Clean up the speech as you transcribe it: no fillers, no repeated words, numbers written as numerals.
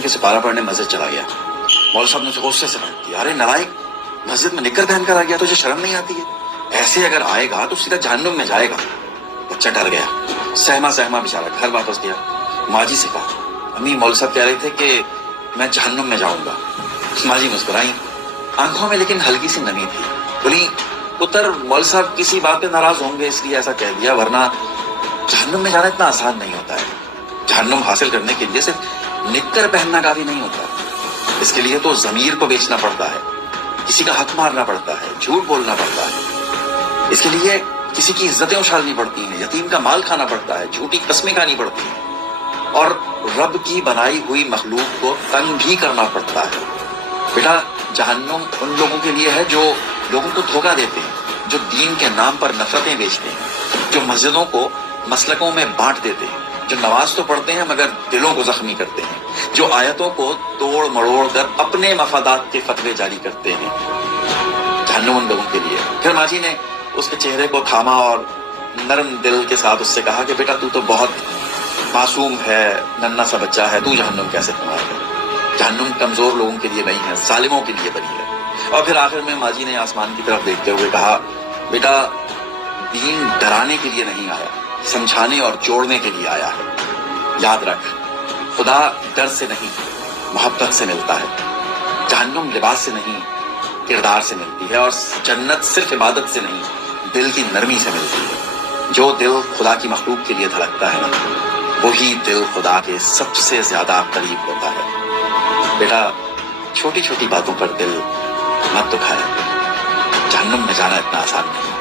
قرآن کے سپارہ پڑھنے مسجد چلا گیا. مولوی صاحب نے اسے غصے سے رد کیا, ارے نالائق, مسجد میں نکر پہن کر آ گیا, تجھے شرم نہیں آتی ہے؟ ایسے اگر آئے گا تو سیدھا جہنم میں جائے گا. بچہ ڈر گیا, سہما بیچارہ گھر واپس گیا. ماں جی سے کہا, امی مولوی صاحب کہہ رہے تھے کہ میں جہنم میں جاؤں گا. ماں جی مسکرائیں, آنکھوں میں لیکن ہلکی سی نمی تھی. بولی, پتر مولوی صاحب کسی بات پہ ناراض ہوں گے اس لیے ایسا کہہ دیا, ورنہ جہنم میں جانا اتنا آسان نہیں ہوتا ہے. جہنم حاصل کرنے کے لیے صرف نکر پہننا کافی نہیں ہوتا, اس کے لیے تو ضمیر کو بیچنا پڑتا ہے, کسی کا حق مارنا پڑتا ہے, جھوٹ بولنا پڑتا ہے. اس کے لیے کسی کی عزتیں اچھالنی پڑتی ہیں, یتیم کا مال کھانا پڑتا ہے, جھوٹی قسمیں کھانی پڑتی ہیں, اور رب کی بنائی ہوئی مخلوق کو تنگ بھی کرنا پڑتا ہے. بیٹا جہنم ان لوگوں کے لیے ہے جو لوگوں کو دھوکہ دیتے ہیں, جو دین کے نام پر نفرتیں بیچتے ہیں, جو مسجدوں کو مسلکوں میں بانٹ دیتے ہیں, جو نماز تو پڑھتے ہیں مگر دلوں کو زخمی کرتے ہیں, جو آیتوں کو توڑ مڑوڑ کر اپنے مفادات کے فتوے جاری کرتے ہیں. جہنم ان لوگوں کے لیے. پھر ماں جی نے اس کے چہرے کو تھاما اور نرم دل کے ساتھ اس سے کہا کہ بیٹا تو بہت معصوم ہے, ننھا سا بچہ ہے, تو جہنم کیسے پائے گا؟ جہنم کمزور لوگوں کے لیے نہیں ہے, ظالموں کے لیے بنی ہے. اور پھر آخر میں ماں جی نے آسمان کی طرف دیکھتے ہوئے کہا, بیٹا دین ڈرانے کے لیے نہیں آیا, سمجھانے اور جوڑنے کے لیے آیا ہے. یاد رکھ, خدا ڈر سے نہیں محبت سے ملتا ہے. جہنم لباس سے نہیں کردار سے ملتی ہے, اور جنت صرف عبادت سے نہیں دل کی نرمی سے ملتی ہے. جو دل خدا کی مخلوق کے لیے دھڑکتا ہے نا, وہی دل خدا کے سب سے زیادہ قریب ہوتا ہے. بیٹا چھوٹی چھوٹی باتوں پر دل مت دکھایا, جہنم میں جانا اتنا آسان نہیں.